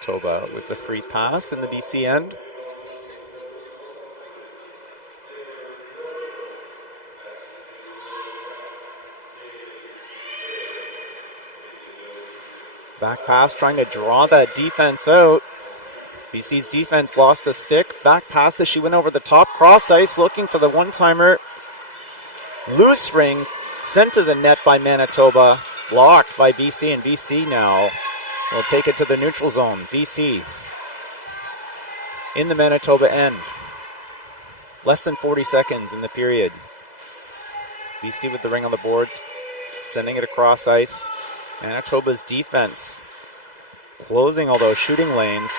Manitoba with the free pass in the BC end. Back pass trying to draw that defense out. BC's defense lost a stick. Back pass as she went over the top. Cross ice looking for the one-timer. Loose ring sent to the net by Manitoba. Blocked by BC, and BC now will take it to the neutral zone. BC in the Manitoba end. Less than 40 seconds in the period. BC with the ring on the boards, sending it across ice. Manitoba's defense closing all those shooting lanes.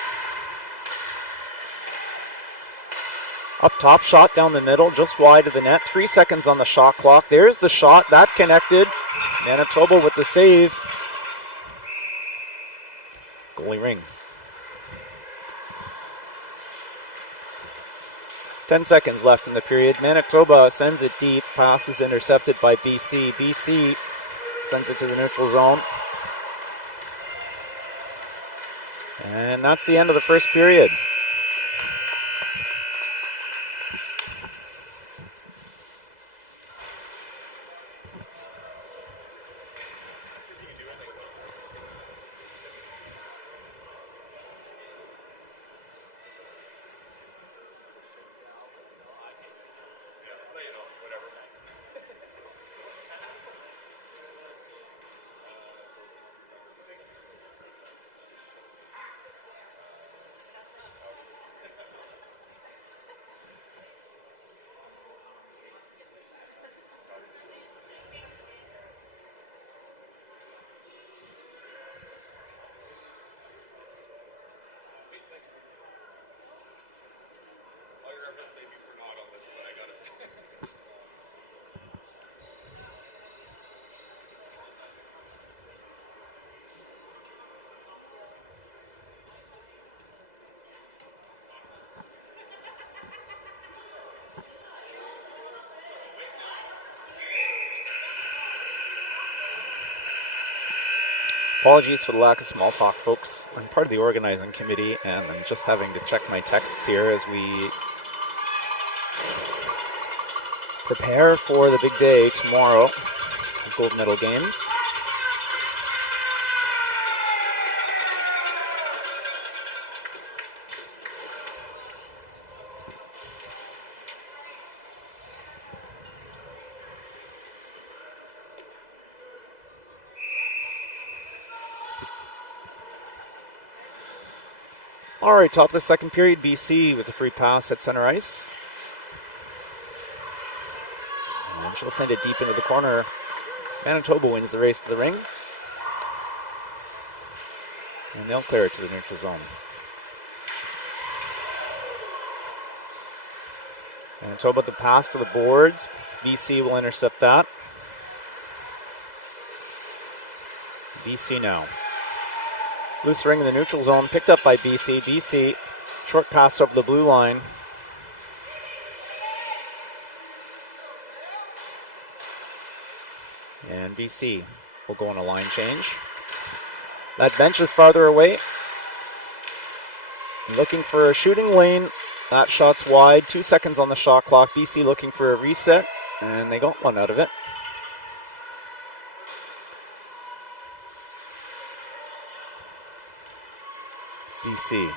Up top, shot down the middle, just wide of the net. 3 seconds on the shot clock. There's the shot, that connected. Manitoba with the save. Goalie ring. 10 seconds left in the period. Manitoba sends it deep. Pass is intercepted by BC. BC sends it to the neutral zone. And that's the end of the first period. Apologies for the lack of small talk, folks. I'm part of the organizing committee, and I'm just having to check my texts here as we prepare for the big day tomorrow, the gold medal games. All right, top of the second period, BC with the free pass at center ice. And she'll send it deep into the corner. Manitoba wins the race to the ring. And they'll clear it to the neutral zone. Manitoba the pass to the boards. BC will intercept that. BC now. Loose ring in the neutral zone, picked up by BC. BC, short pass over the blue line. And BC will go on a line change. That bench is farther away. Looking for a shooting lane. That shot's wide. 2 seconds on the shot clock. BC looking for a reset, and they got one out of it. BC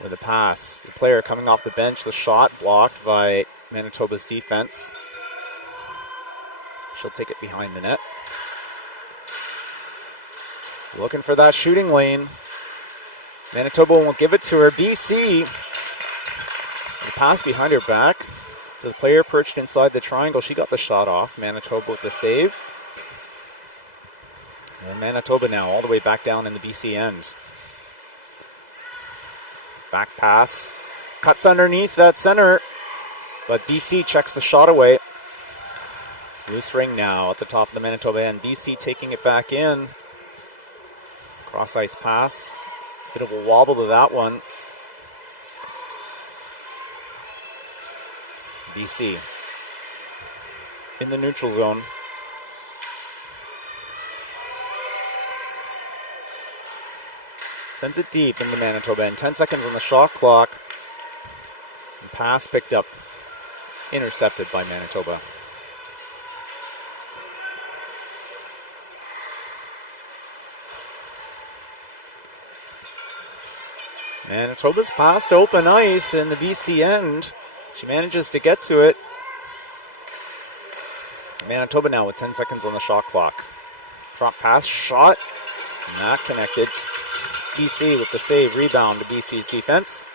with a pass. The player coming off the bench. The shot blocked by Manitoba's defense. She'll take it behind the net. Looking for that shooting lane. Manitoba won't give it to her. BC. The pass behind her back. The player perched inside the triangle. She got the shot off. Manitoba with the save. And Manitoba now all the way back down in the BC end. Back pass. Cuts underneath that center. But BC checks the shot away. Loose ring now at the top of the Manitoba end. BC taking it back in. Cross ice pass. Bit of a wobble to that one. BC in the neutral zone. Sends it deep into Manitoba, and 10 seconds on the shot clock. And pass picked up, intercepted by Manitoba. Manitoba's passed open ice in the BC end. She manages to get to it. Manitoba now with 10 seconds on the shot clock. Drop pass, shot, not connected. BC with the save, rebound to BC's defense.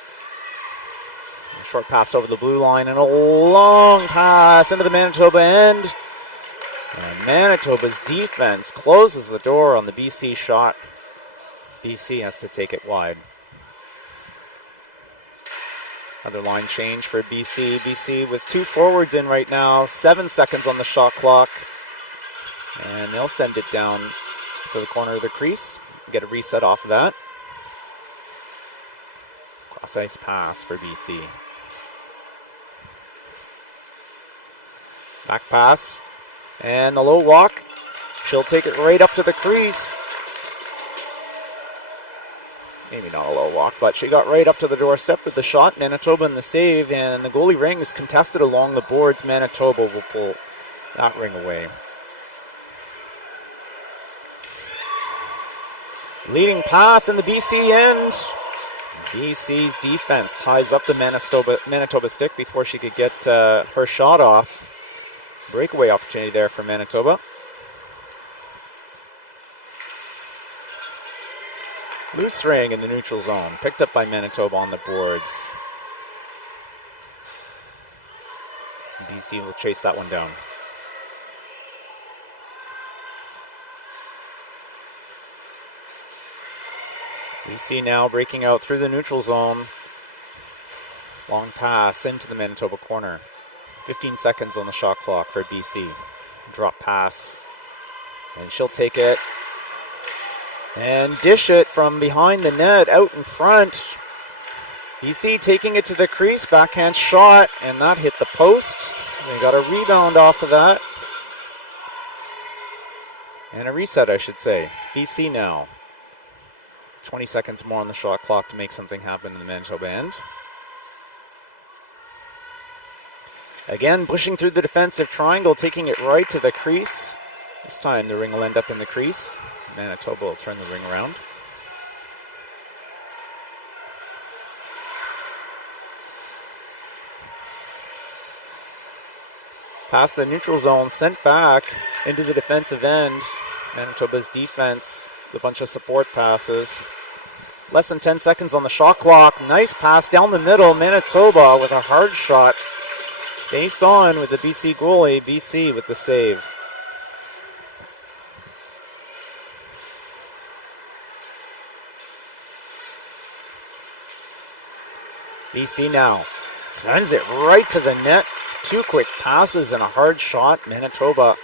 A short pass over the blue line and a long pass into the Manitoba end. And Manitoba's defense closes the door on the BC shot. BC has to take it wide. Another line change for BC. BC with 2 forwards in right now. 7 seconds on the shot clock. And they'll send it down to the corner of the crease. Get a reset off of that. Cross ice pass for BC. Back pass. And the low walk. She'll take it right up to the crease. Maybe not a low walk, but she got right up to the doorstep with the shot. Manitoba in the save, and the goalie ring is contested along the boards. Manitoba will pull that ring away. Leading pass in the BC end. BC's defense ties up the Manitoba stick before she could get her shot off. Breakaway opportunity there for Manitoba. Loose ring in the neutral zone, picked up by Manitoba on the boards. BC will chase that one down. BC now breaking out through the neutral zone. Long pass into the Manitoba corner. 15 seconds on the shot clock for BC. Drop pass, and she'll take it. And dish it from behind the net, out in front. BC taking it to the crease, backhand shot, and that hit the post. They got a rebound off of that. And a reset, I should say. BC now. 20 seconds more on the shot clock to make something happen in the Manitoba end. Again, pushing through the defensive triangle, taking it right to the crease. This time the ring will end up in the crease. Manitoba will turn the ring around. Past the neutral zone, sent back into the defensive end. Manitoba's defense, a bunch of support passes. Less than 10 seconds on the shot clock. Nice pass down the middle. Manitoba with a hard shot. Face on with the BC goalie. BC with the save. BC now sends it right to the net. 2 quick passes and a hard shot. Manitoba,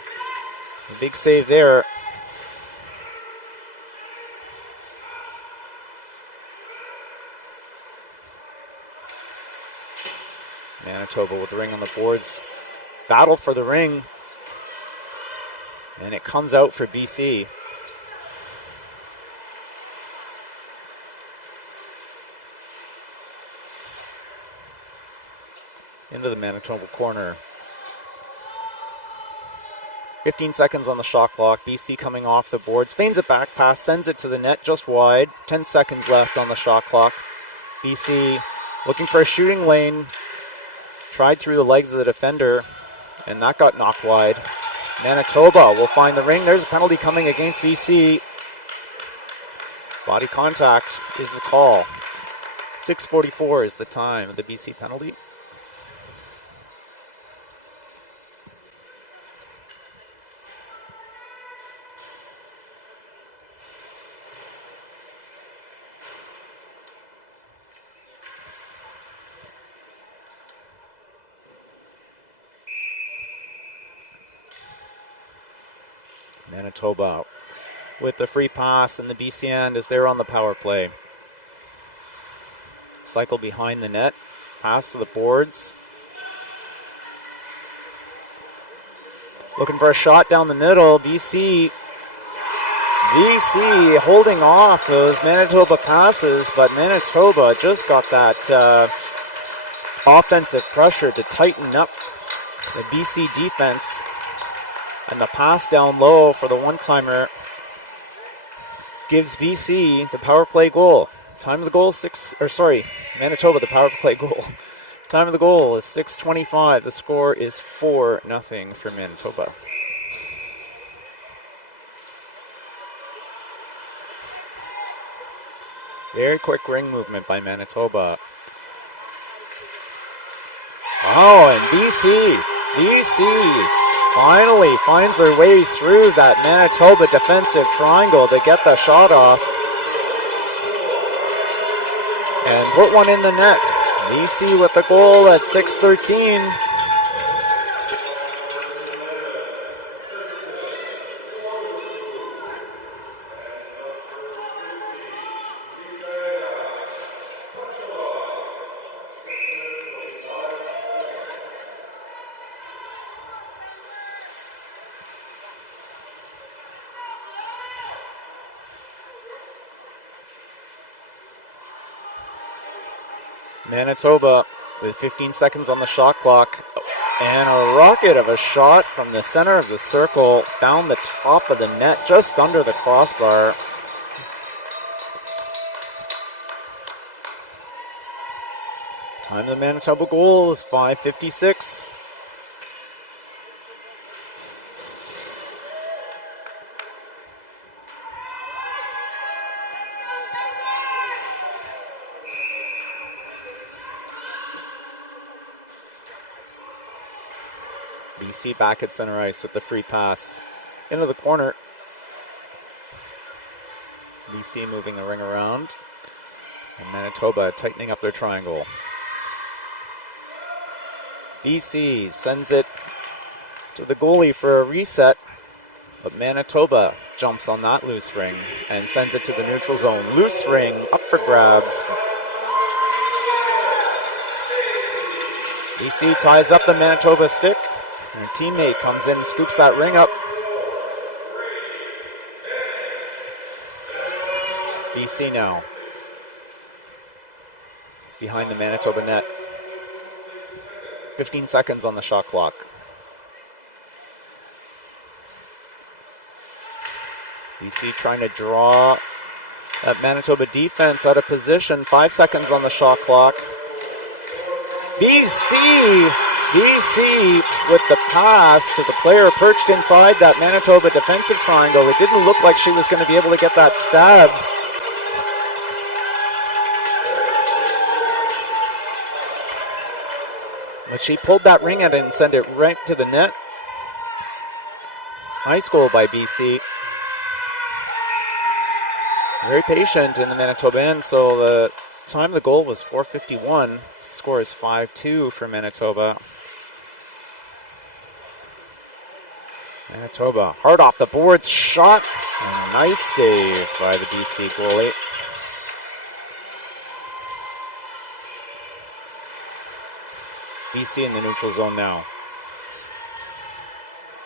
a big save there. Manitoba with the ring on the boards. Battle for the ring. And it comes out for BC. Into the Manitoba corner. 15 seconds on the shot clock. BC coming off the boards. Feigns a back pass. Sends it to the net just wide. 10 seconds left on the shot clock. BC looking for a shooting lane. Tried through the legs of the defender. And that got knocked wide. Manitoba will find the ring. There's a penalty coming against BC. Body contact is the call. 6:44 is the time of the BC penalty. Manitoba with the free pass in the BC end as they're on the power play. Cycle behind the net. Pass to the boards. Looking for a shot down the middle. BC BC holding off those Manitoba passes, but Manitoba just got that offensive pressure to tighten up the BC defense. And the pass down low for the one-timer gives BC the power play goal. Time of the goal Manitoba the power play goal. Time of the goal is 6:25. The score is 4-0 for Manitoba. Very quick ring movement by Manitoba. Oh, and BC finally finds their way through that Manitoba defensive triangle to get the shot off and put one in the net. BC with the goal at 6:13. Manitoba with 15 seconds on the shot clock, and a rocket of a shot from the center of the circle found the top of the net just under the crossbar. Time of the Manitoba goal is 5:56. BC back at center ice with the free pass into the corner. BC moving the ring around, and Manitoba tightening up their triangle. BC sends it to the goalie for a reset, but Manitoba jumps on that loose ring and sends it to the neutral zone. Loose ring up for grabs. BC ties up the Manitoba stick. And a teammate comes in and scoops that ring up. BC now behind the Manitoba net. 15 seconds on the shot clock. BC trying to draw that Manitoba defense out of position. 5 seconds on the shot clock. BC with the pass to the player perched inside that Manitoba defensive triangle. It didn't look like she was going to be able to get that stab. But she pulled that ring out and sent it right to the net. Nice goal by BC. Very patient in the Manitoba end, so the time of the goal was 4:51. Score is 5-2 for Manitoba. Manitoba, hard off the boards shot, and a nice save by the BC goalie. BC in the neutral zone now.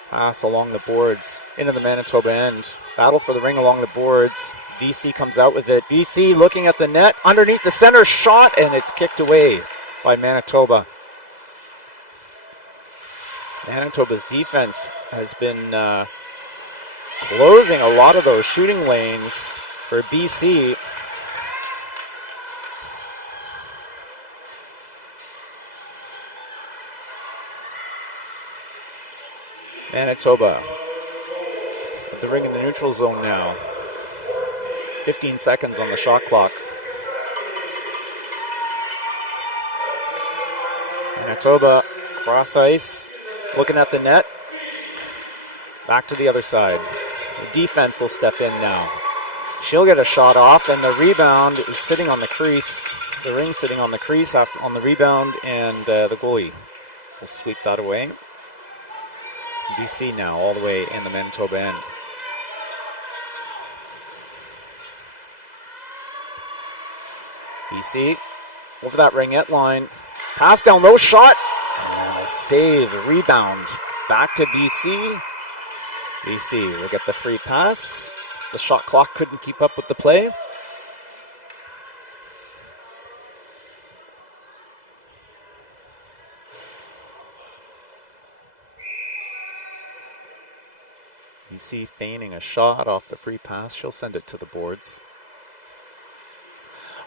Pass along the boards into the Manitoba end. Battle for the ring along the boards. BC comes out with it. BC looking at the net, underneath the center shot, and it's kicked away by Manitoba. Manitoba's defense has been closing a lot of those shooting lanes for BC. Manitoba at the ring in the neutral zone now. 15 seconds on the shot clock. Manitoba cross ice, looking at the net. Back to the other side. The defense will step in now. She'll get a shot off, and the rebound is sitting on the crease. The ring sitting on the crease after on the rebound, and the goalie will sweep that away. BC now all the way in the Manitoba end. BC over that ringette line. Pass down low, shot, and a save, a rebound. Back to BC. BC will get the free pass, as the shot clock couldn't keep up with the play. BC feigning a shot off the free pass. She'll send it to the boards.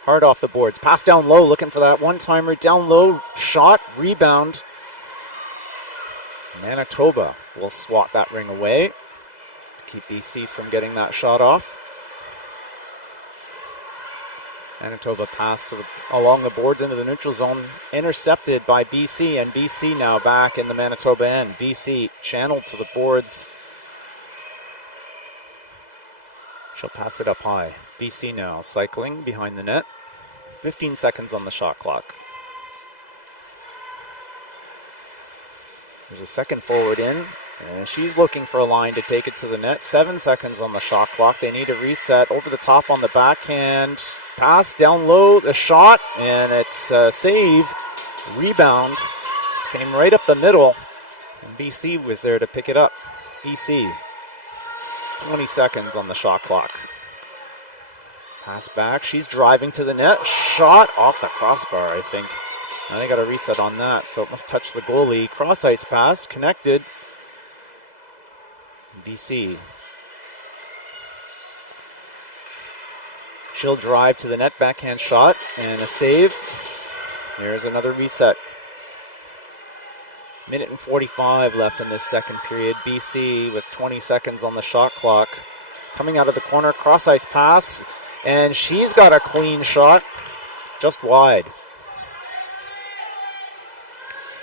Hard off the boards. Pass down low, looking for that one-timer. Down low, shot, rebound. Manitoba will swat that ring away to keep BC from getting that shot off. Manitoba pass along the boards into the neutral zone, intercepted by BC, and BC now back in the Manitoba end. BC channeled to the boards. She'll pass it up high. BC now cycling behind the net. 15 seconds on the shot clock. There's a second forward in, and she's looking for a line to take it to the net. 7 seconds on the shot clock. They need a reset. Over the top on the backhand. Pass down low, the shot, and it's a save. Rebound came right up the middle, and BC was there to pick it up. BC. 20 seconds on the shot clock. Pass back. She's driving to the net. Shot off the crossbar, I think. Now they got a reset on that, so it must touch the goalie. Cross ice pass, connected. BC. She'll drive to the net, backhand shot, and a save. There's another reset. Minute and 45 left in this second period. BC with 20 seconds on the shot clock. Coming out of the corner, cross ice pass, and she's got a clean shot, just wide.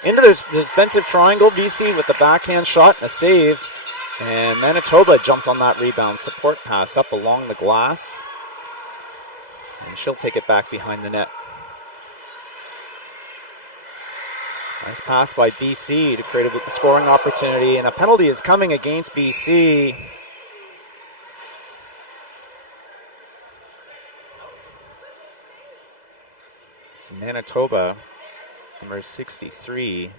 Into the defensive triangle, BC with the backhand shot and a save. And Manitoba jumped on that rebound. Support pass up along the glass. And she'll take it back behind the net. Nice pass by BC to create a scoring opportunity. And a penalty is coming against BC. It's Manitoba, number 63.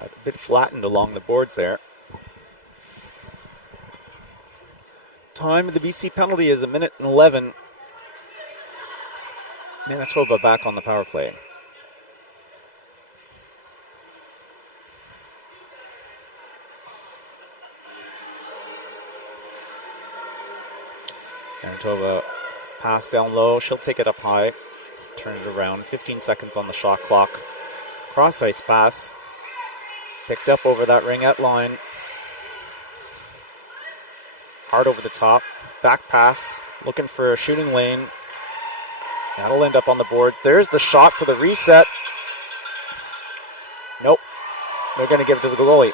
A bit flattened along the boards there. Time of the BC penalty is 1:11. Manitoba back on the power play. Manitoba pass down low. She'll take it up high. Turn it around. 15 seconds on the shot clock. Cross ice pass. Picked up over that ringette line. Hard over the top. Back pass. Looking for a shooting lane. That'll end up on the boards. There's the shot for the reset. Nope. They're going to give it to the goalie.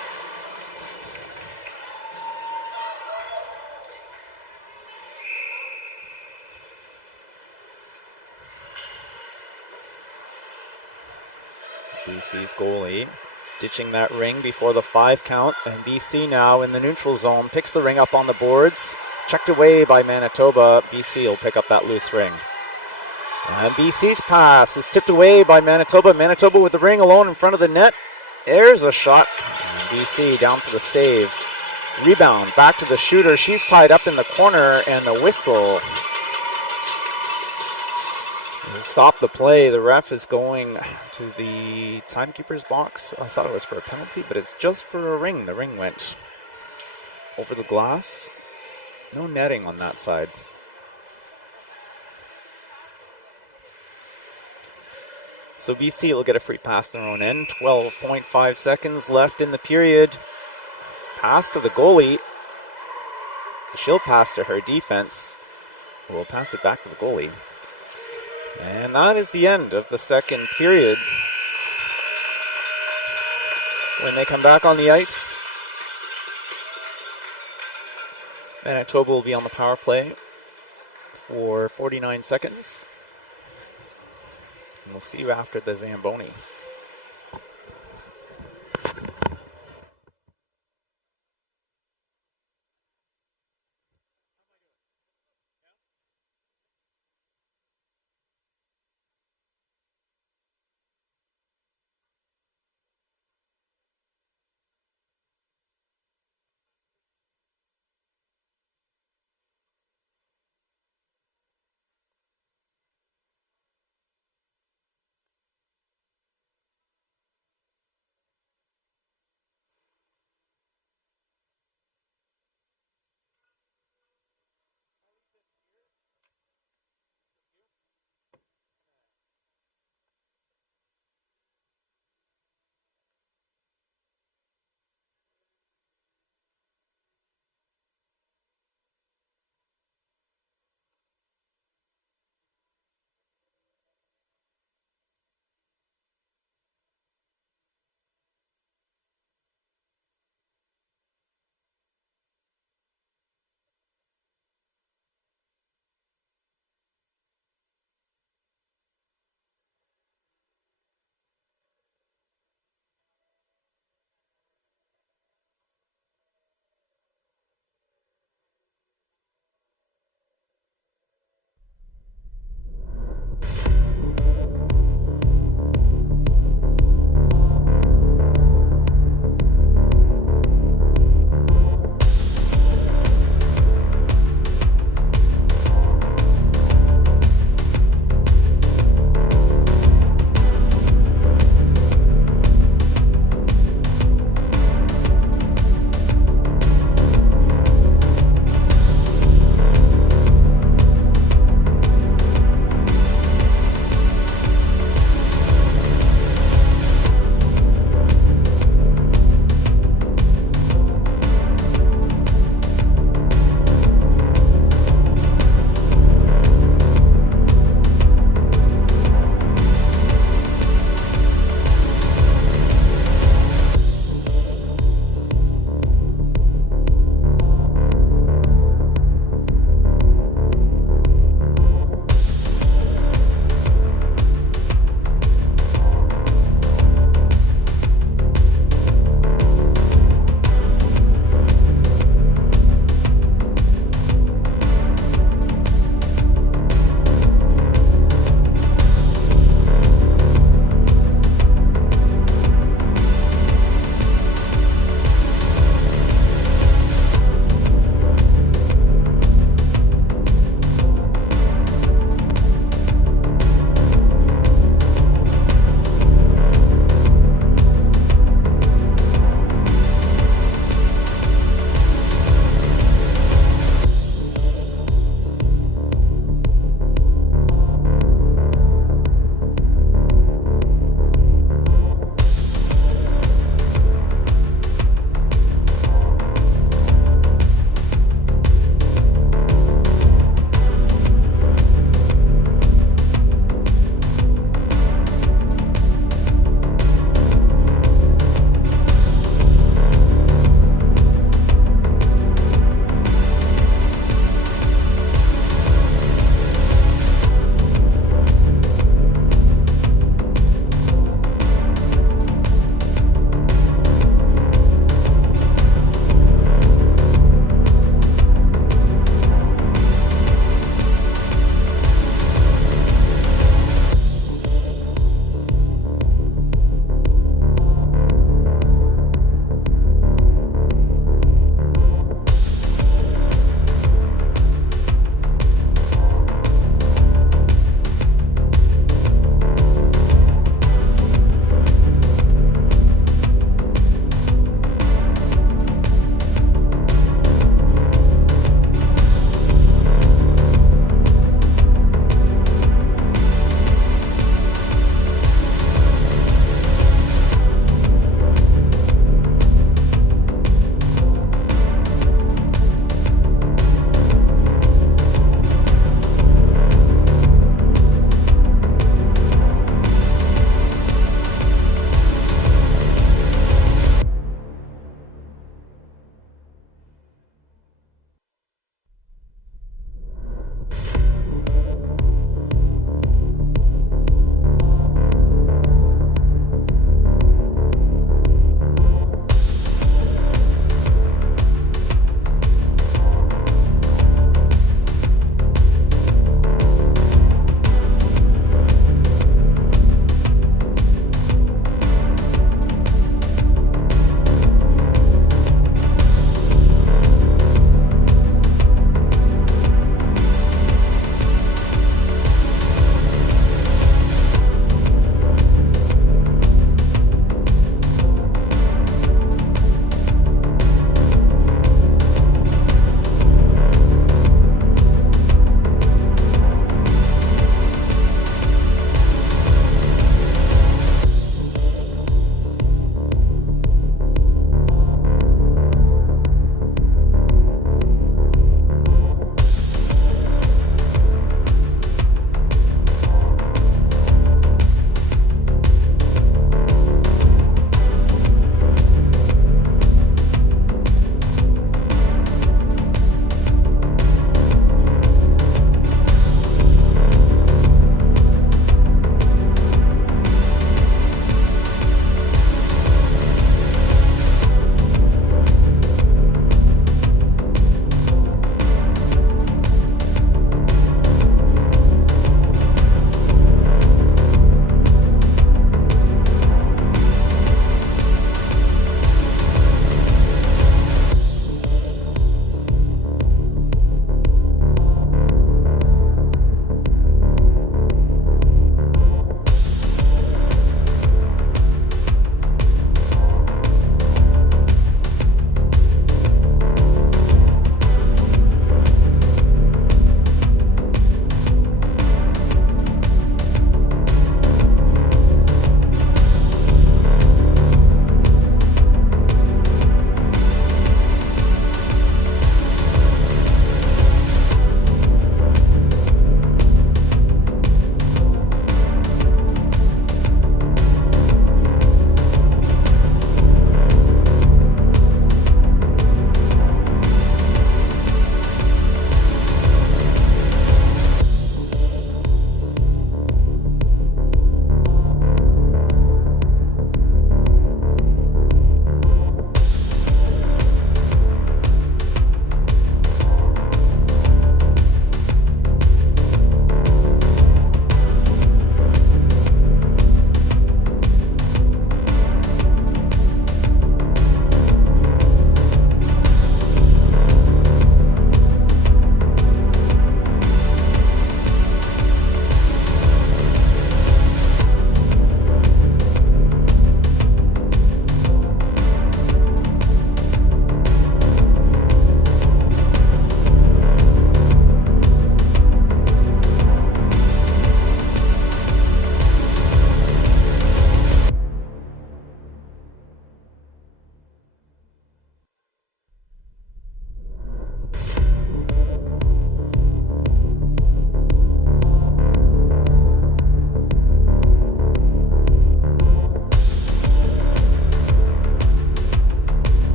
BC's goalie ditching that ring before the 5 count, and BC now in the neutral zone picks the ring up on the boards. Checked away by Manitoba. BC will pick up that loose ring. And BC's pass is tipped away by Manitoba. Manitoba with the ring alone in front of the net. There's a shot. And BC down for the save. Rebound back to the shooter. She's tied up in the corner, and the whistle. Stop the play. The ref is going to the timekeeper's box. I thought it was for a penalty, but it's just for a ring. The ring went over the glass. No netting on that side. So BC will get a free pass in their own end. 12.5 seconds left in the period. Pass to the goalie. She'll pass to her defense. We'll pass it back to the goalie. And that is the end of the second period. When they come back on the ice, Manitoba will be on the power play for 49 seconds. And we'll see you after the Zamboni.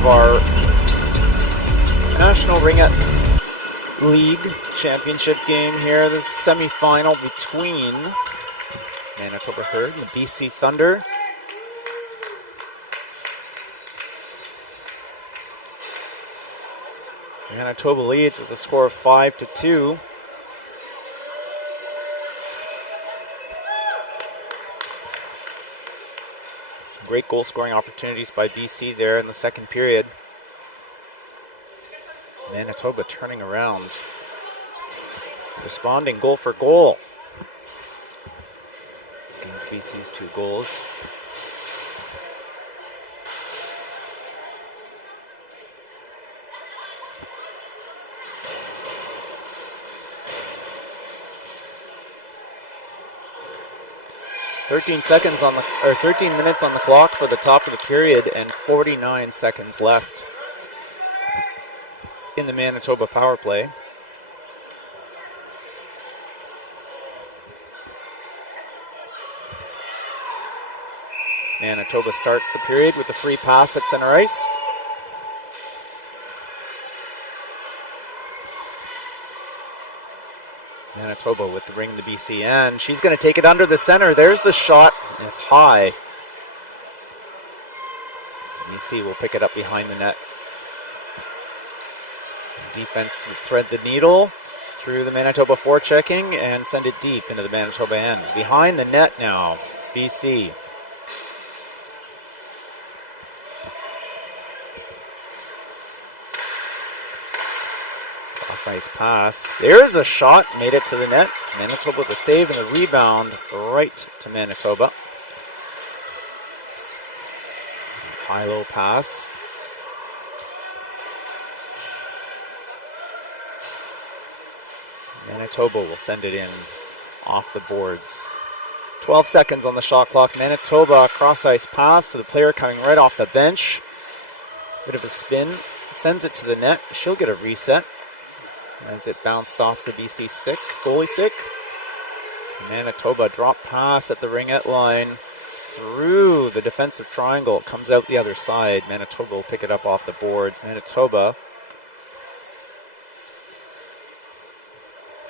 of our National Ringette League Championship game here. This semi-final between Manitoba Herd and the BC Thunder. Manitoba leads with a score of 5-2. Some great goal scoring opportunities by BC there in the second period. Manitoba turning around, responding goal for goal against BC's 2 goals. Thirteen minutes on the clock for the top of the period, and 49 seconds left in the Manitoba power play. Manitoba starts the period with a free pass at center ice. Manitoba with the ring to BC, and she's going to take it under the center. There's the shot. It's high. BC will pick it up behind the net. Defense will thread the needle through the Manitoba forechecking and send it deep into the Manitoba end. Behind the net now, BC. Cross-ice pass. There's a shot, made it to the net. Manitoba with a save and a rebound right to Manitoba. High-low pass. Manitoba will send it in off the boards. 12 seconds on the shot clock. Manitoba cross-ice pass to the player coming right off the bench. Bit of a spin. Sends it to the net. She'll get a reset as it bounced off the BC stick, goalie stick. Manitoba drop pass at the ringette line through the defensive triangle. Comes out the other side. Manitoba will pick it up off the boards. Manitoba,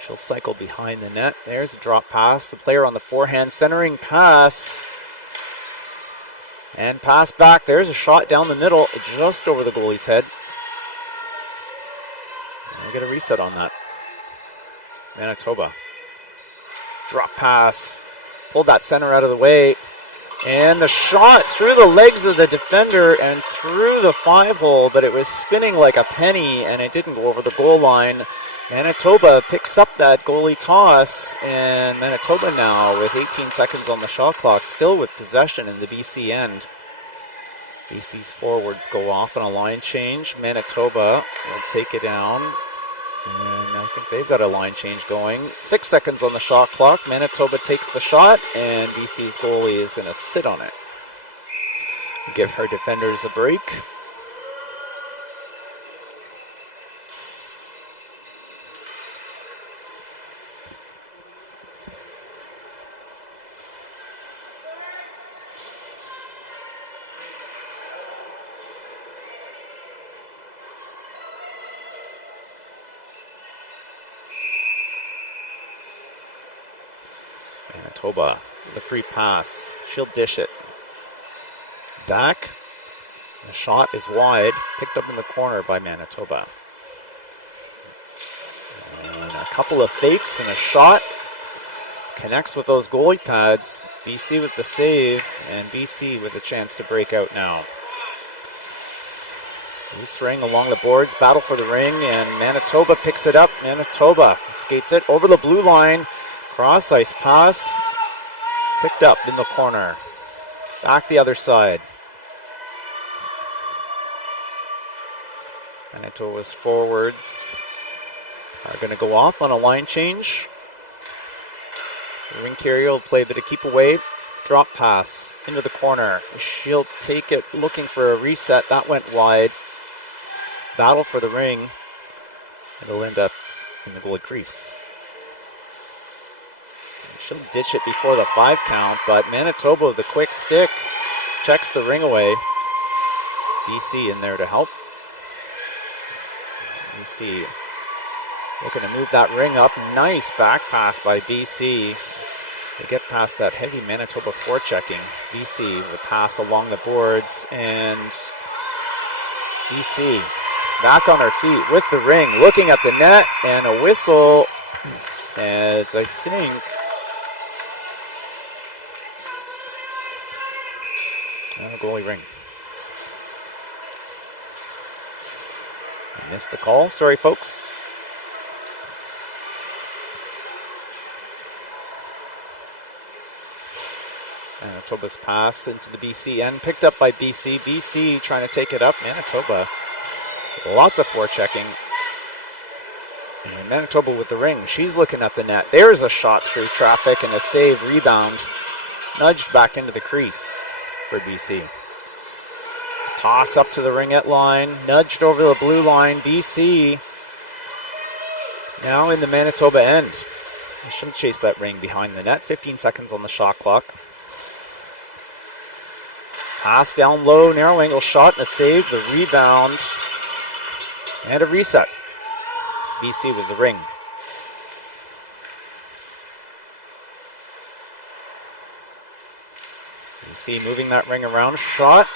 she'll cycle behind the net. There's a drop pass. The player on the forehand centering pass. And pass back. There's a shot down the middle, just over the goalie's head. We'll get a reset on that. Manitoba. Drop pass. Pulled that center out of the way. And the shot through the legs of the defender and through the 5-hole, but it was spinning like a penny and it didn't go over the goal line. Manitoba picks up that goalie toss, and Manitoba now with 18 seconds on the shot clock, still with possession in the BC end. BC's forwards go off on a line change. Manitoba will take it down, and I think they've got a line change going. 6 seconds on the shot clock. Manitoba takes the shot, and BC's goalie is going to sit on it. Give her defenders a break. Manitoba with a free pass. She'll dish it. Back. The shot is wide. Picked up in the corner by Manitoba. And a couple of fakes and a shot. Connects with those goalie pads. BC with the save. And BC with a chance to break out now. Loose ring along the boards. Battle for the ring. And Manitoba picks it up. Manitoba skates it over the blue line. Cross ice pass, picked up in the corner. Back the other side. Manitoba's forwards are going to go off on a line change. Rink carrier will play a bit of keep away. Drop pass into the corner. She'll take it looking for a reset. That went wide. Battle for the ring. It'll end up in the goalie crease. She'll ditch it before the 5 count, but Manitoba with a quick stick checks the ring away. BC in there to help. BC looking to move that ring up. Nice back pass by BC. They get past that heavy Manitoba forechecking. BC with pass along the boards, and BC back on her feet with the ring, looking at the net, and a whistle as I think goalie ring. I missed the call. Sorry, folks. Manitoba's pass into the BC end, picked up by BC. BC trying to take it up. Manitoba, lots of forechecking. And Manitoba with the ring. She's looking at the net. There's a shot through traffic and a save, rebound. Nudged back into the crease for BC. Toss up to the ringette line. Nudged over the blue line. BC now in the Manitoba end. They shouldn't chase that ring behind the net. 15 seconds on the shot clock. Pass down low, narrow angle shot and a save, the rebound, and a reset. BC with the ring. BC moving that ring around, shot,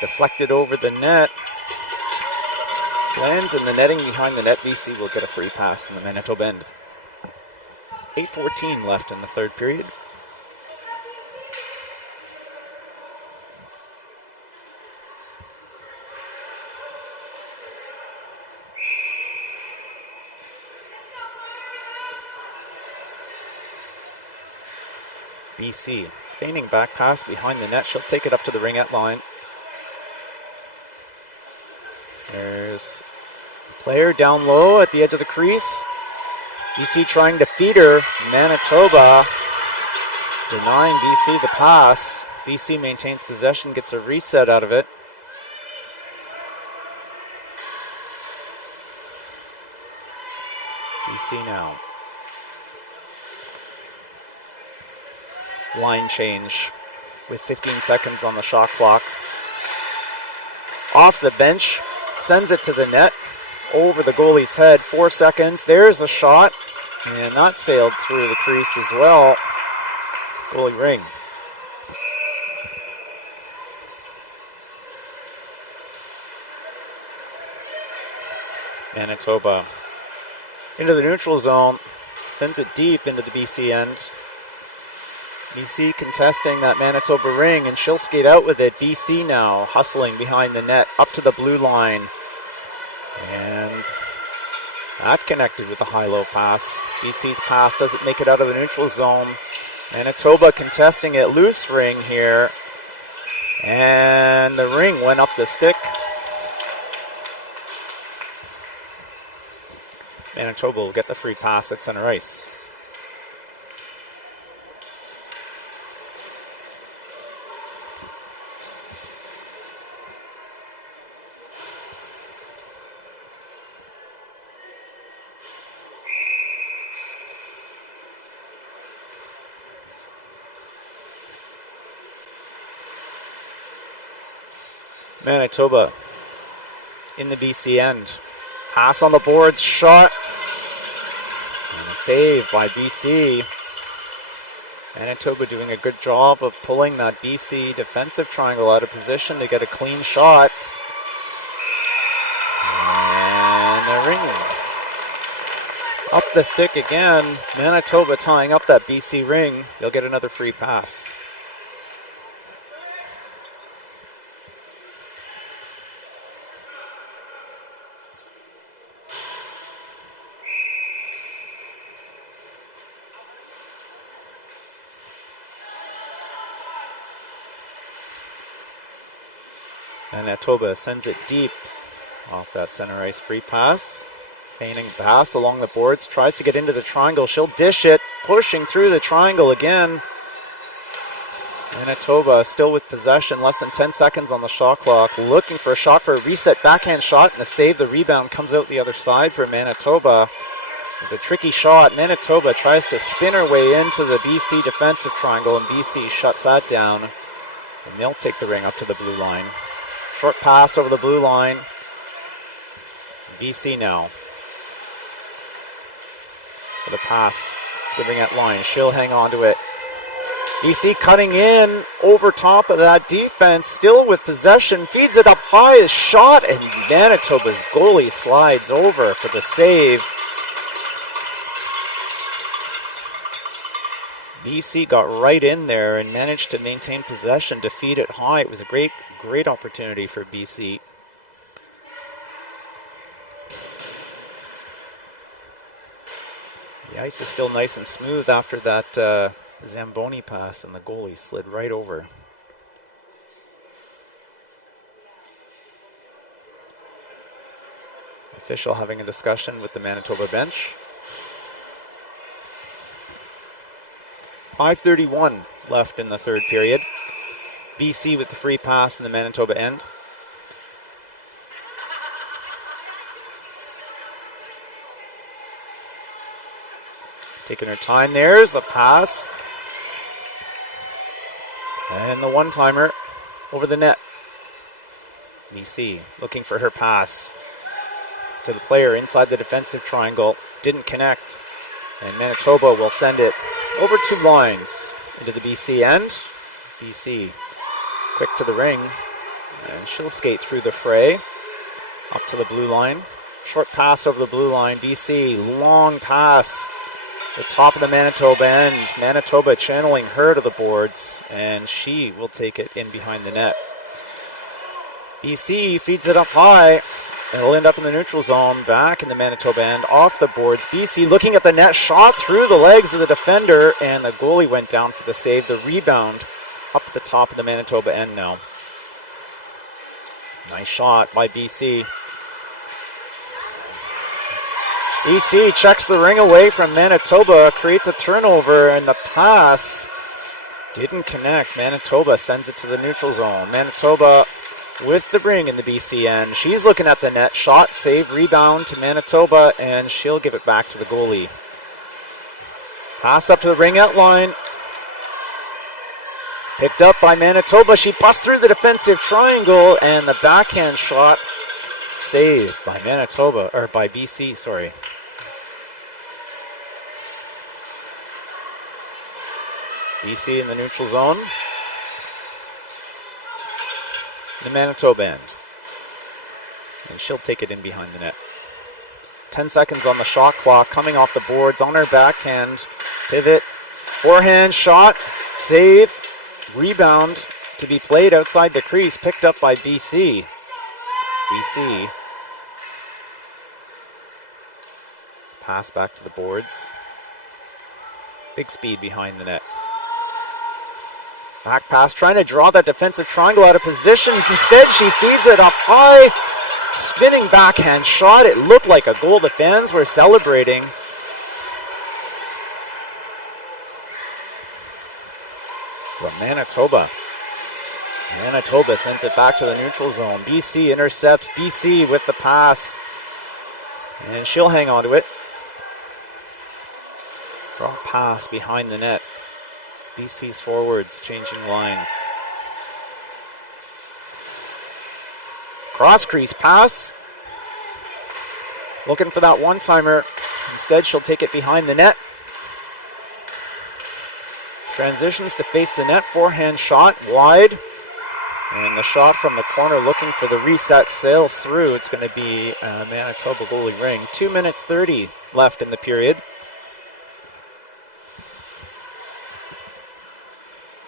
deflected over the net, lands in the netting behind the net. BC will get a free pass in the Manitoba end. 8:14 left in the third period. BC feigning back pass behind the net. She'll take it up to the ringette line. There's a player down low at the edge of the crease. BC trying to feed her. Manitoba denying BC the pass. BC maintains possession, gets a reset out of it. BC now. Line change with 15 seconds on the shot clock. Off the bench, sends it to the net, over the goalie's head, 4 seconds. There's a shot, and that sailed through the crease as well. Goalie ring. Manitoba into the neutral zone, sends it deep into the BC end. BC contesting that Manitoba ring, and she'll skate out with it. BC now hustling behind the net, up to the blue line. And that connected with the high-low pass. BC's pass doesn't make it out of the neutral zone. Manitoba contesting it, loose ring here. And the ring went up the stick. Manitoba will get the free pass at center ice. Manitoba in the BC end. Pass on the boards, shot, and a save by BC. Manitoba doing a good job of pulling that BC defensive triangle out of position to get a clean shot. And a ring. Up the stick again. Manitoba tying up that BC ring. They'll get another free pass. Manitoba sends it deep off that center ice free pass. Feigning pass along the boards, tries to get into the triangle. She'll dish it, pushing through the triangle again. Manitoba still with possession, less than 10 seconds on the shot clock. Looking for a shot for a reset, backhand shot, and a save. The rebound comes out the other side for Manitoba. It's a tricky shot. Manitoba tries to spin her way into the BC defensive triangle, and BC shuts that down. And they'll take the ring up to the blue line. Short pass over the blue line. BC now. For the pass to the ringette line. She'll hang on to it. BC cutting in over top of that defense, still with possession, feeds it up high, a shot, and Manitoba's goalie slides over for the save. BC got right in there and managed to maintain possession to feed it high. It was a great opportunity for BC. The ice is still nice and smooth after that Zamboni pass, and the goalie slid right over. Official having a discussion with the Manitoba bench. 5:31 left in the third period. BC with the free pass in the Manitoba end. Taking her time, there's the pass. And the one-timer over the net. BC looking for her pass to the player inside the defensive triangle. Didn't connect. And Manitoba will send it over two lines into the BC end. BC quick to the ring. And she'll skate through the fray up to the blue line. Short pass over the blue line. BC, long pass. The top of the Manitoba end. Manitoba channeling her to the boards, and she will take it in behind the net. BC feeds it up high. It'll end up in the neutral zone, back in the Manitoba end, off the boards. BC looking at the net, shot through the legs of the defender, and the goalie went down for the save. The rebound up at the top of the Manitoba end now. Nice shot by BC. BC checks the ring away from Manitoba, creates a turnover, and the pass didn't connect. Manitoba sends it to the neutral zone. Manitoba with the ring in the BC end. She's looking at the net. Shot, save, rebound to Manitoba, and she'll give it back to the goalie. Pass up to the ringette line. Picked up by Manitoba. She busts through the defensive triangle, and the backhand shot saved by Manitoba, or by BC, sorry. BC in the neutral zone. The Manitoba end. And she'll take it in behind the net. 10 seconds on the shot clock, coming off the boards on her backhand. Pivot, forehand shot, save, rebound to be played outside the crease, picked up by BC. BC. Pass back to the boards. Big speed behind the net. Back pass, trying to draw that defensive triangle out of position. Instead, she feeds it up high. Spinning backhand shot. It looked like a goal. The fans were celebrating. But Manitoba sends it back to the neutral zone. BC intercepts. BC with the pass. And she'll hang on to it. Draw pass behind the net. BC's forwards changing lines. Cross crease pass. Looking for that one-timer. Instead, she'll take it behind the net. Transitions to face the net. Forehand shot wide. And the shot from the corner looking for the reset, sails through. It's going to be a Manitoba goalie ring. 2 minutes 30 left in the period.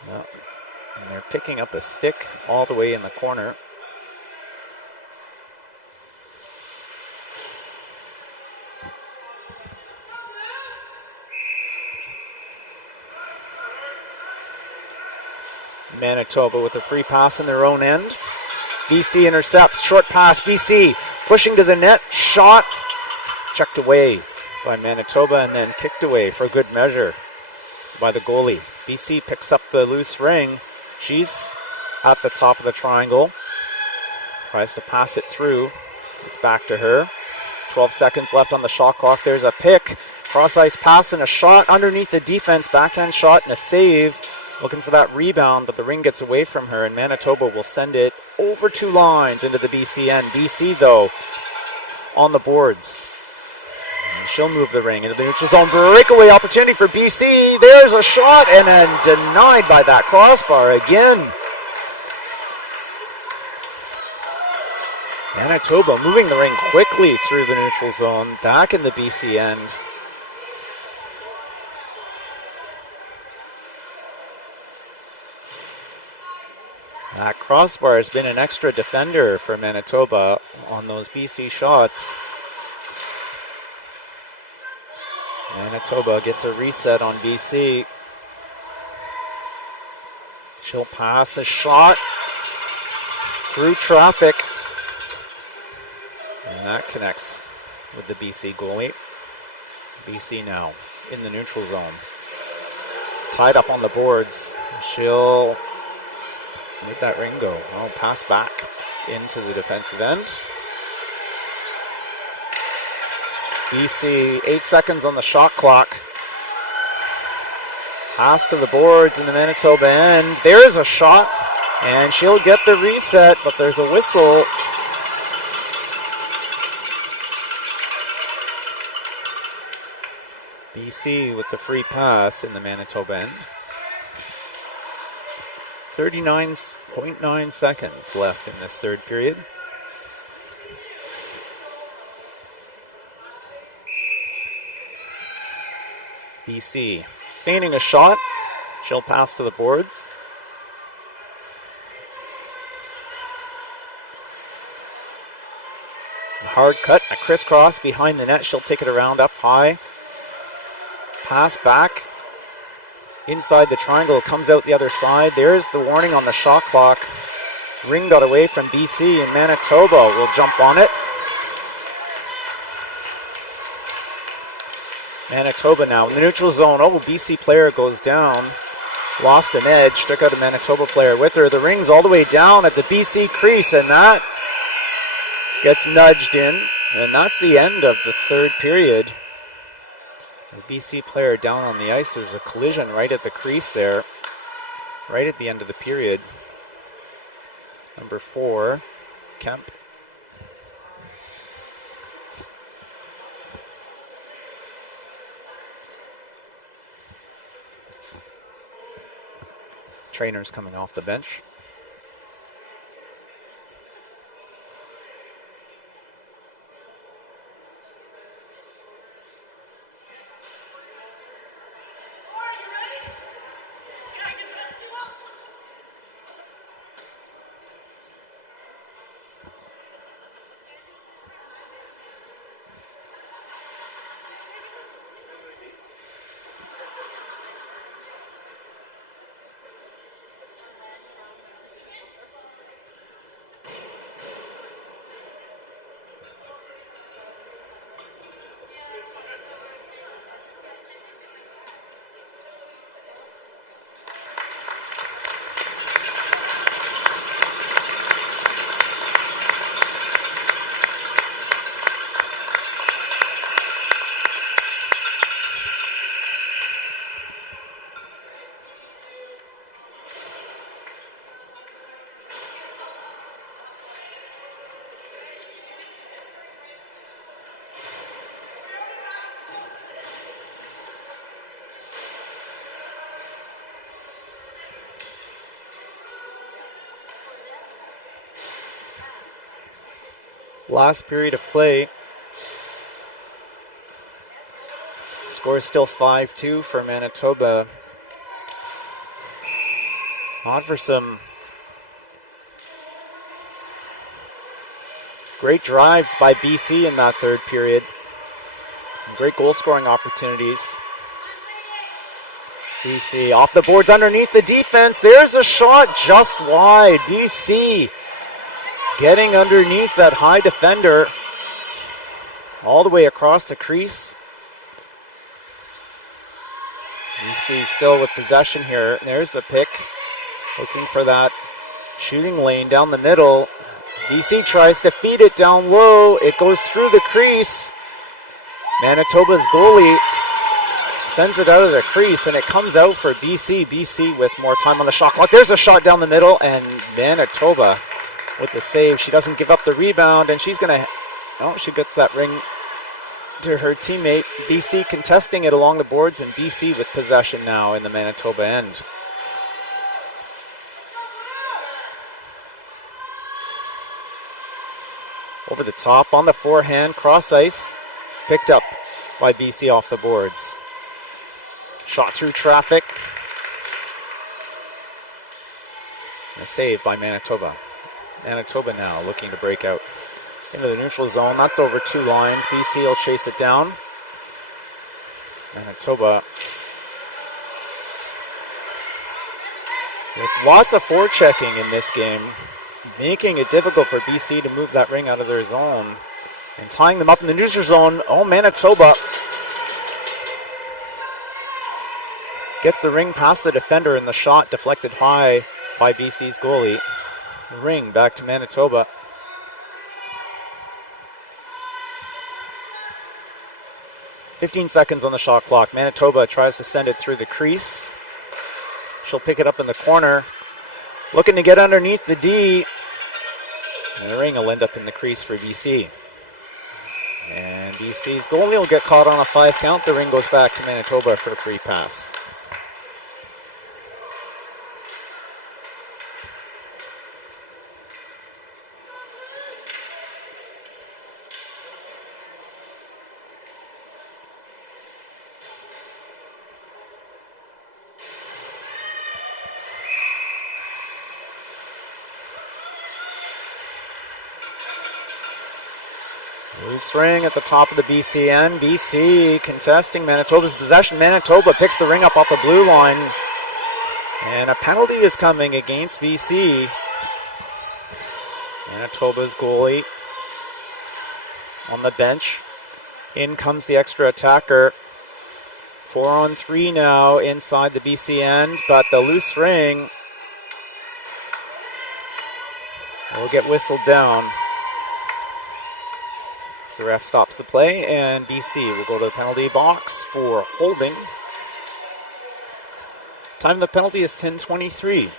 And they're picking up a stick all the way in the corner. Manitoba with a free pass in their own end. BC intercepts, short pass, BC pushing to the net, shot, checked away by Manitoba and then kicked away for good measure by the goalie. BC picks up the loose ring. She's at the top of the triangle. Tries to pass it through. It's back to her. 12 seconds left on the shot clock. There's a pick. Cross ice pass and a shot underneath the defense. Backhand shot and a save looking for that rebound, but the Ring gets away from her, and Manitoba will send it over 2 lines into the BC end. BC, though, on the boards. And she'll move the Ring into the neutral zone. Breakaway opportunity for BC. There's a shot, and then denied by that crossbar again. Manitoba moving the Ring quickly through the neutral zone, back in the BC end. That crossbar has been an extra defender for Manitoba on those BC shots. Manitoba gets a reset on BC. She'll pass a shot through traffic. And that connects with the BC goalie. BC now in the neutral zone. Tied up on the boards. She'll... where'd that Ring go? Oh, pass back into the defensive end. BC, 8 seconds on the shot clock. Pass to the boards in the Manitoba end. There's a shot, and she'll get the reset, but there's a whistle. BC with the free pass in the Manitoba end. 39.9 seconds left in this third period. BC feigning a shot. She'll pass to the boards. A hard cut, a crisscross behind the net. She'll take it around up high. Pass back. Inside the triangle, comes out the other side. There's the warning on the shot clock. Ring got away from BC, and Manitoba will jump on it. Manitoba now in the neutral zone. Oh, BC player goes down. Lost an edge. Took out a Manitoba player with her. The Ring's all the way down at the BC crease, and that gets nudged in. And that's the end of the third period. The BC player down on the ice. There's a collision right at the crease there, right at the end of the period. Number 4, Kemp. Trainers coming off the bench. Last period of play. Score is still 5-2 for Manitoba. On for some great drives by BC in that third period. Some great goal scoring opportunities. BC off the boards underneath the defense. There's a shot just wide. BC getting underneath that high defender all the way across the crease. BC still with possession here. There's the pick. Looking for that shooting lane down the middle. BC tries to feed it down low. It goes through the crease. Manitoba's goalie Sends it out of the crease, and it comes out for BC. BC with more time on the shot clock. There's a shot down the middle, and Manitoba with the save. She doesn't give up the rebound, and she's going to... Oh, she gets that ring to her teammate. BC contesting it along the boards, and BC with possession now in the Manitoba end. Over the top on the forehand, cross ice, picked up by BC off the boards. Shot through traffic. And a save by Manitoba. Manitoba now looking to break out into the neutral zone. That's over 2 lines. BC will chase it down. Manitoba with lots of forechecking in this game, making it difficult for BC to move that ring out of their zone and tying them up in the neutral zone. Oh, Manitoba gets the ring past the defender, and the shot deflected high by BC's goalie. The ring back to Manitoba. "15 seconds on the shot clock. Manitoba tries to send it through the crease. She'll pick it up in the corner. Looking to get underneath the D. And the ring will end up in the crease for BC. And BC's goalie will get caught on a 5 count. The ring goes back to Manitoba for a free pass. Loose ring at the top of the BC end. BC contesting Manitoba's possession. Manitoba picks the ring up off the blue line. And a penalty is coming against BC. Manitoba's goalie on the bench. In comes the extra attacker. 4-on-3 now inside the BC end, but the loose ring will get whistled down. The ref stops the play, and BC will go to the penalty box for holding. Time of the penalty is 10:23.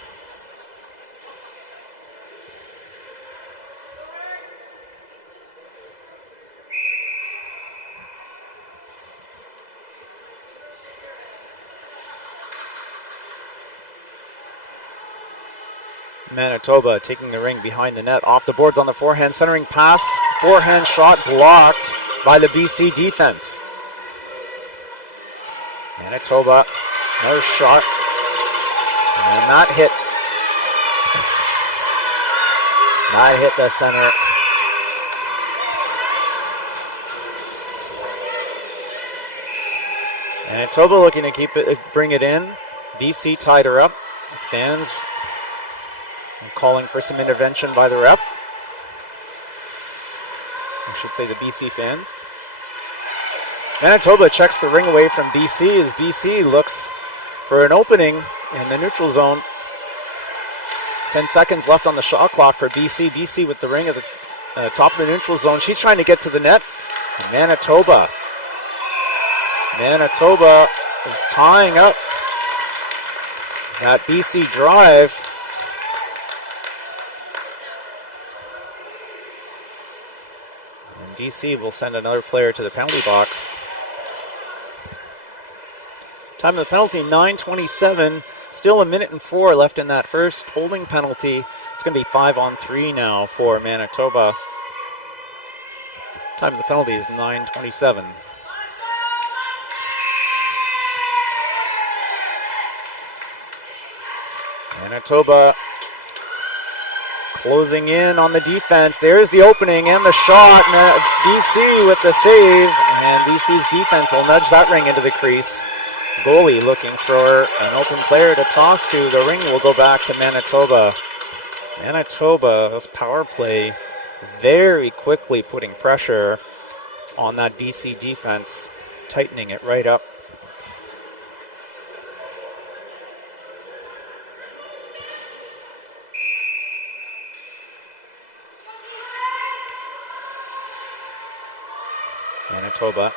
Manitoba taking the ring behind the net, off the boards on the forehand, centering pass, forehand shot blocked by the BC defense. Manitoba, another shot, and that hit the center. Manitoba looking to bring it in. BC tied her up. Fans calling for some intervention by the ref. I should say the BC fans. Manitoba checks the ring away from BC as BC looks for an opening in the neutral zone. 10 seconds left on the shot clock for BC. BC with the ring at the top of the neutral zone. She's trying to get to the net. Manitoba is tying up that BC drive. BC will send another player to the penalty box. Time of the penalty, 9:27. Still 1:04 left in that first holding penalty. It's going to be 5-on-3 now for Manitoba. Time of the penalty is 9:27. Manitoba closing in on the defense. There's the opening and the shot. BC with the save, and BC's defense will nudge that ring into the crease. Goalie looking for an open player to toss to. The ring will go back to Manitoba. Manitoba's power play very quickly putting pressure on that BC defense, tightening it right up. Manitoba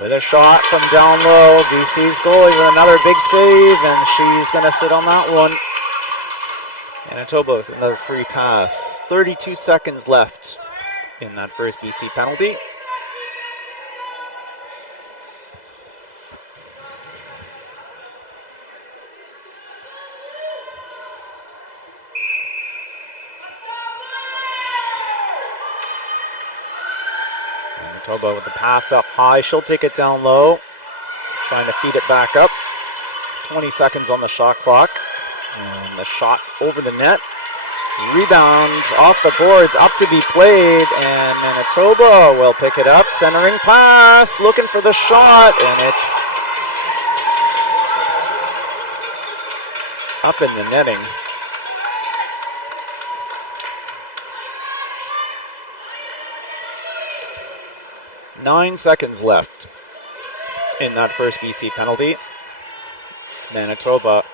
with a shot from down low. BC's goalie with another big save, and she's going to sit on that one. Manitoba with another free pass. 32 seconds left in that first BC penalty. Manitoba with the pass up high. She'll take it down low. Trying to feed it back up. 20 seconds on the shot clock. And the shot over the net. Rebound off the boards, up to be played, and Manitoba will pick it up. Centering pass, looking for the shot, and it's up in the netting. Nine seconds left in that first BC penalty. Manitoba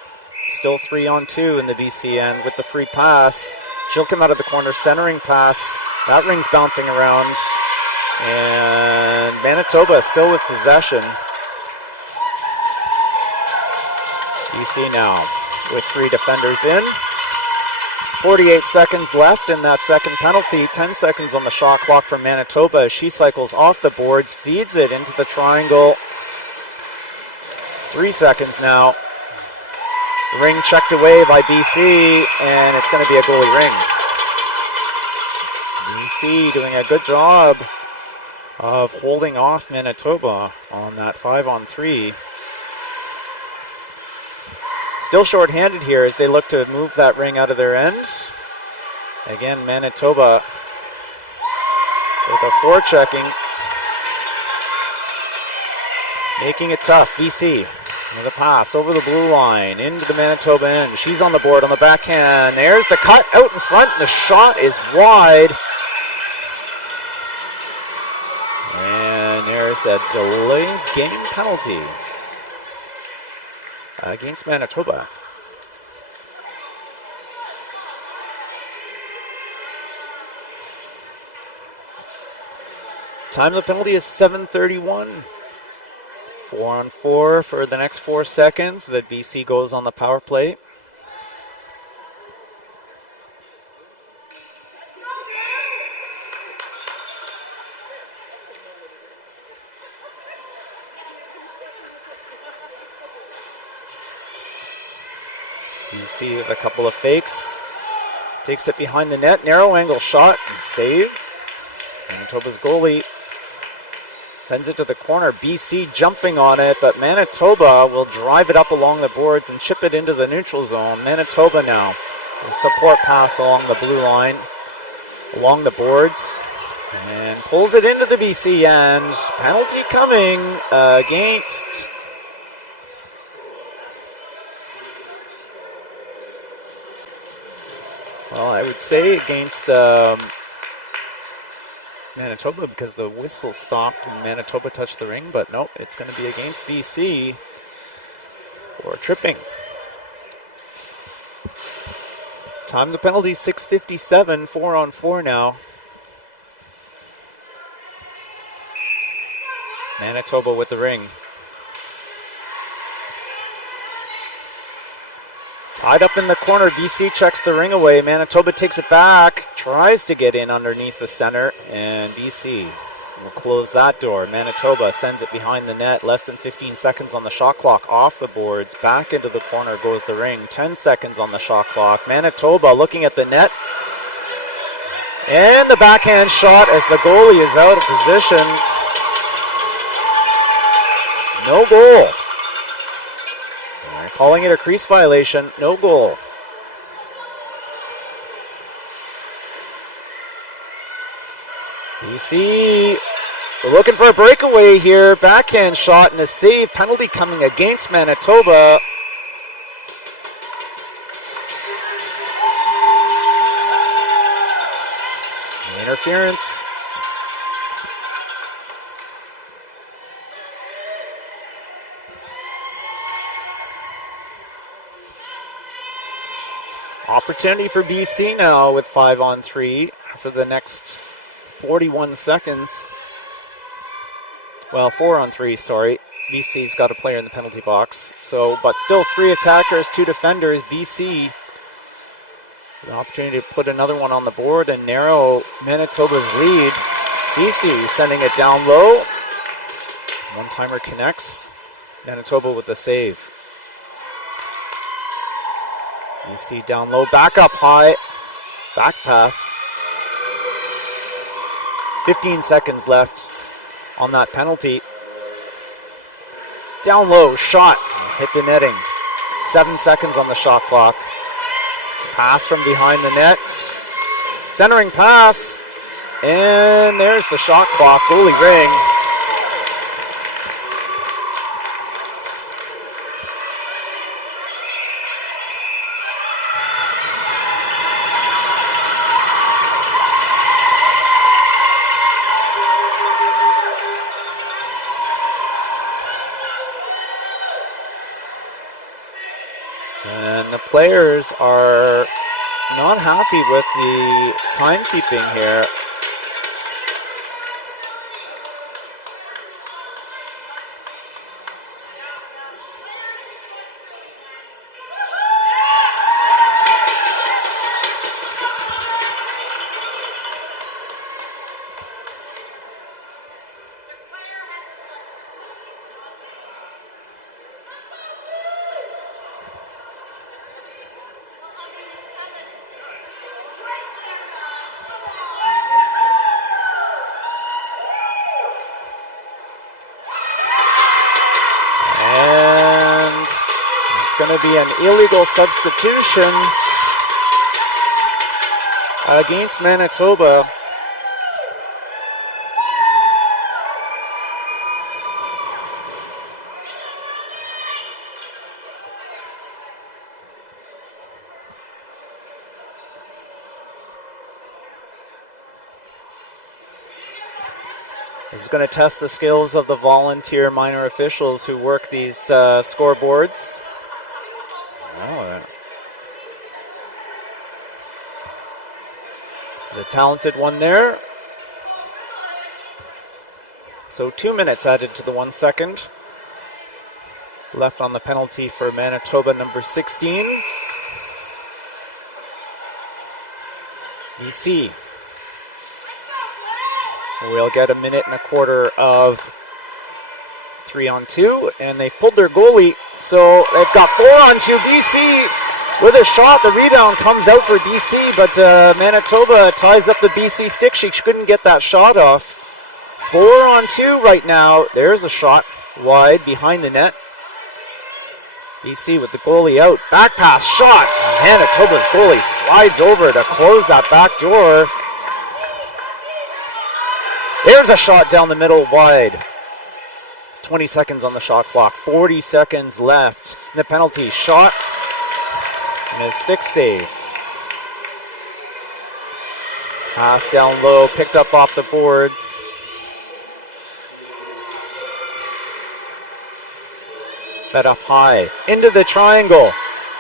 still 3-on-2 in the BC end with the free pass. She'll come out of the corner, centering pass. That ring's bouncing around. And Manitoba still with possession. BC now with 3 defenders in. 48 seconds left in that second penalty. 10 seconds on the shot clock for Manitoba as she cycles off the boards, feeds it into the triangle. 3 seconds now. Ring checked away by BC, and it's going to be a goalie ring. BC doing a good job of holding off Manitoba on that 5-on-3. Still shorthanded here as they look to move that ring out of their end. Again, Manitoba with a forechecking, making it tough. BC with a pass over the blue line into the Manitoba end. She's on the board on the backhand. There's the cut out in front, and the shot is wide. And there's a delayed game penalty against Manitoba. Time of the penalty is 7:31. 4-on-4 for the next 4 seconds that BC goes on the power play. BC with a couple of fakes. Takes it behind the net. Narrow angle shot and save. Manitoba's goalie sends it to the corner. BC jumping on it, but Manitoba will drive it up along the boards and chip it into the neutral zone. Manitoba now. A support pass along the blue line, along the boards, and pulls it into the BC end. Penalty coming against I would say against Manitoba because the whistle stopped and Manitoba touched the ring, but nope, it's going to be against BC for tripping. Time the penalty, 6:57, 4-on-4 now. Manitoba with the ring. Tied up in the corner, BC checks the ring away. Manitoba takes it back, tries to get in underneath the center, and BC will close that door. Manitoba sends it behind the net. Less than 15 seconds on the shot clock. Off the boards, back into the corner goes the ring. 10 seconds on the shot clock. Manitoba looking at the net. And the backhand shot as the goalie is out of position. No goal. They're calling it a crease violation. No goal. BC looking for a breakaway here. Backhand shot and a save. Penalty coming against Manitoba. Interference. Opportunity for BC now with 5-on-3 for the next 41 seconds. Well, 4-on-3, sorry. BC's got a player in the penalty box. So, but still 3 attackers, 2 defenders. BC, the opportunity to put another one on the board and narrow Manitoba's lead. BC sending it down low. One-timer connects. Manitoba with the save. BC down low, back up high. Back pass. 15 seconds left on that penalty. Down low, shot, hit the netting. 7 seconds on the shot clock. Pass from behind the net. Centering pass. And there's the shot clock, goalie Ring. And the players are not happy with the timekeeping here. Going to be an illegal substitution against Manitoba. This is going to test the skills of the volunteer minor officials who work these scoreboards. Oh, there's a talented one there. So 2 minutes added to the 1 second. Left on the penalty for Manitoba, number 16. BC will get a minute and a quarter of 3-on-2, and they've pulled their goalie. So they've got 4-on-2. BC with a shot. The rebound comes out for BC, but Manitoba ties up the BC stick. She couldn't get that shot off. 4-on-2 right now. There's a shot wide behind the net. BC with the goalie out. Back pass, shot. Manitoba's goalie slides over to close that back door. There's a shot down the middle wide. 20 seconds on the shot clock, 40 seconds left. The penalty shot and a stick save. Pass down low, picked up off the boards. Fed up high, into the triangle,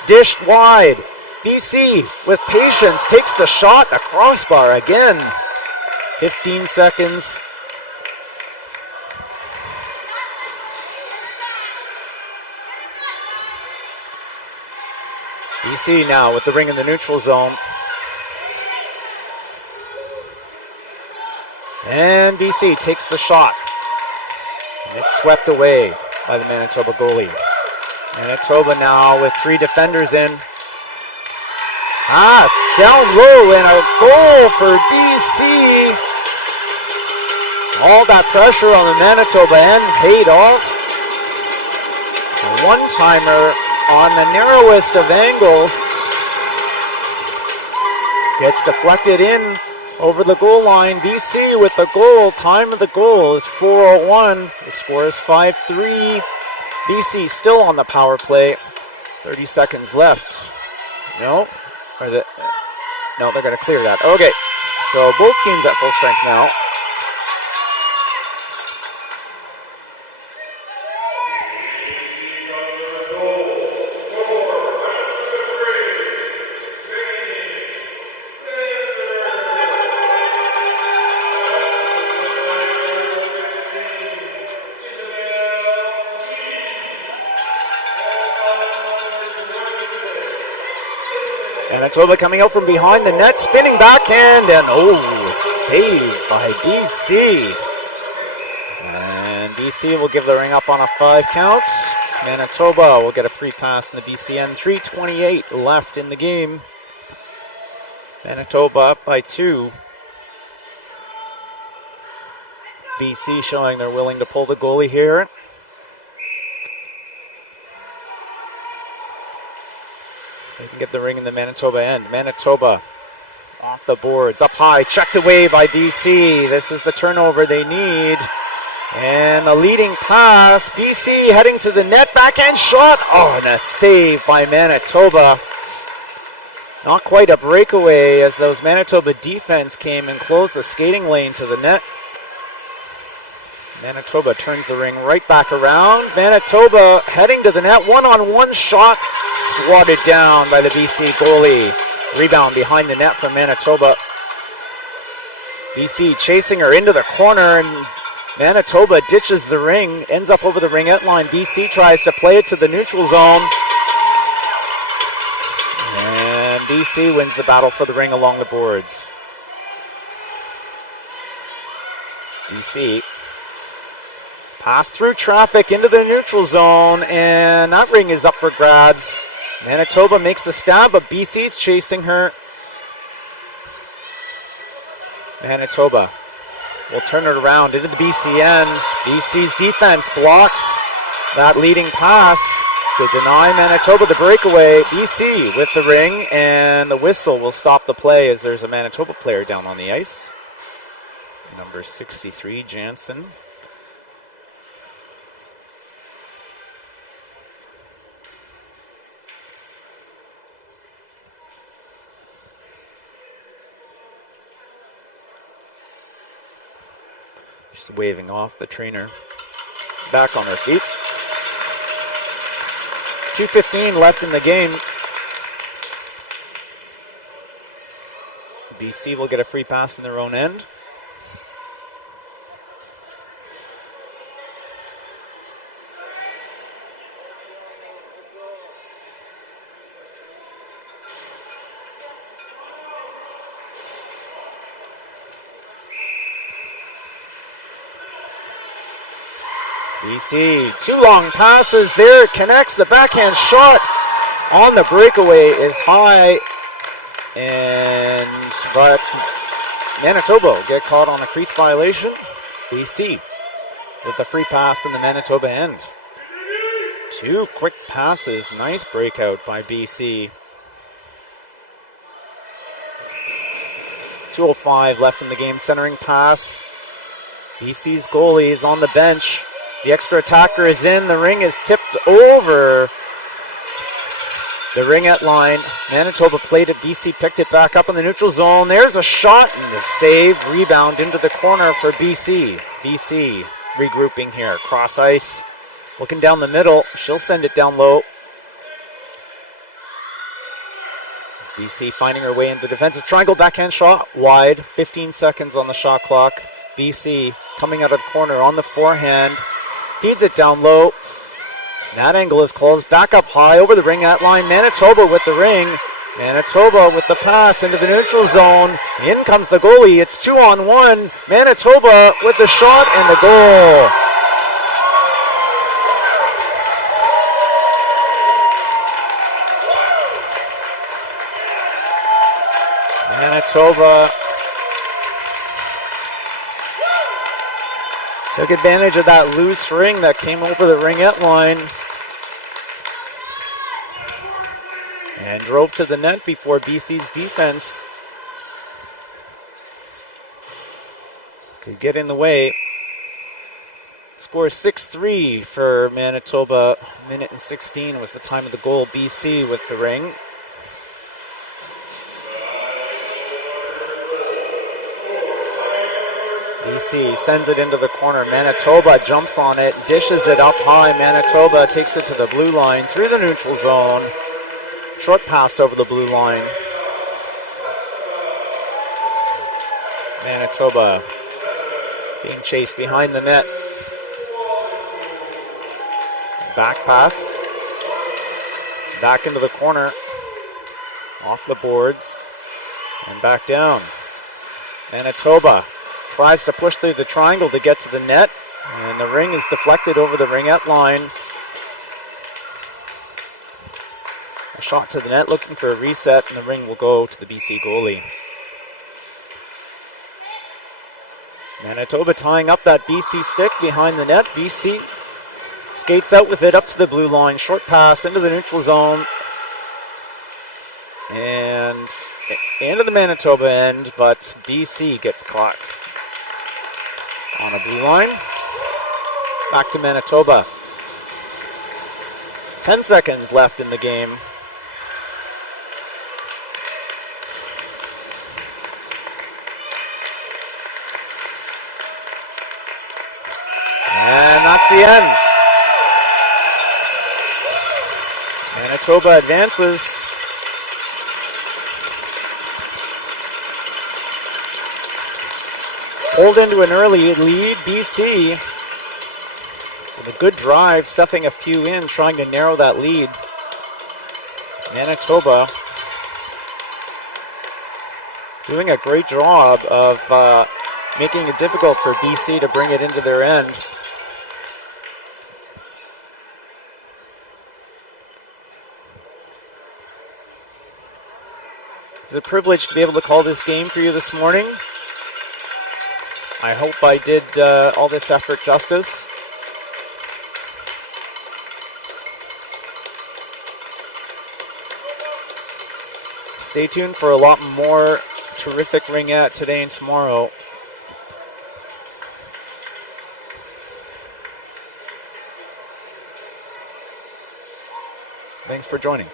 dished wide. BC with patience takes the shot, the crossbar again. 15 seconds. BC now with the ring in the neutral zone. And BC takes the shot. And it's swept away by the Manitoba goalie. Manitoba now with 3 defenders in. Pass down low and a goal for BC. All that pressure on the Manitoba end paid off. A one-timer on the narrowest of angles. Gets deflected in over the goal line. BC with the goal. Time of the goal is 4:01. The score is 5-3. BC still on the power play. 30 seconds left. No, they're going to clear that. Okay, so both teams at full strength now. Manitoba coming out from behind the net, spinning backhand, and saved by BC. And BC will give the ring up on a 5 count. Manitoba will get a free pass in the BC end. 3:28 left in the game. Manitoba up by 2. BC showing they're willing to pull the goalie here. They can get the ring in the Manitoba end. Manitoba off the boards, up high, checked away by BC. This is the turnover they need. And the leading pass, BC heading to the net, backhand shot. And a save by Manitoba. Not quite a breakaway as those Manitoba defense came and closed the skating lane to the net. Manitoba turns the ring right back around. Manitoba heading to the net, one-on-one shot, swatted down by the BC goalie. Rebound behind the net from Manitoba. BC chasing her into the corner, and Manitoba ditches the ring, ends up over the ringette line. BC tries to play it to the neutral zone. And BC wins the battle for the ring along the boards. BC pass through traffic into the neutral zone, and that ring is up for grabs. Manitoba makes the stab, but BC's chasing her. Manitoba will turn it around into the BC end. BC's defense blocks that leading pass to deny Manitoba the breakaway. BC with the ring, and the whistle will stop the play as there's a Manitoba player down on the ice. Number 63, Jansen. Just waving off the trainer. Back on her feet. 2:15 left in the game. BC will get a free pass in their own end. BC, 2 long passes there, it connects, the backhand shot on the breakaway is high, but Manitoba will get caught on a crease violation. BC with the free pass in the Manitoba end. 2 quick passes, nice breakout by BC. 2:05 left in the game, centering pass. BC's goalie is on the bench. The extra attacker is in. The ring is tipped over the ringette line. Manitoba played it. BC picked it back up in the neutral zone. There's a shot and the save. Rebound into the corner for BC. BC regrouping here. Cross ice. Looking down the middle. She'll send it down low. BC finding her way into the defensive triangle. Backhand shot wide. 15 seconds on the shot clock. BC coming out of the corner on the forehand. Feeds it down low. That angle is closed. Back up high over the ringette line. Manitoba with the ring. Manitoba with the pass into the neutral zone. In comes the goalie. It's 2-on-1. Manitoba with the shot and the goal. Manitoba took advantage of that loose ring that came over the ringette line and drove to the net before BC's defense could get in the way. Score 6-3 for Manitoba. Minute and 16 was the time of the goal. BC with the ring. BC sends it into the corner. Manitoba jumps on it, dishes it up high. Manitoba takes it to the blue line through the neutral zone. Short pass over the blue line. Manitoba being chased behind the net. Back pass. Back into the corner. Off the boards and back down. Manitoba tries to push through the triangle to get to the net, and the ring is deflected over the ringette line. A shot to the net looking for a reset, and the ring will go to the BC goalie. Manitoba tying up that BC stick behind the net. BC skates out with it up to the blue line. Short pass into the neutral zone. And into the Manitoba end, but BC gets caught on a blue line. Back to Manitoba. 10 seconds left in the game. And that's the end. Manitoba advances. Hold into an early lead. BC with a good drive, stuffing a few in, trying to narrow that lead. Manitoba doing a great job of making it difficult for BC to bring it into their end. It's a privilege to be able to call this game for you this morning. I hope I did all this effort justice. Stay tuned for a lot more terrific ringette today and tomorrow. Thanks for joining.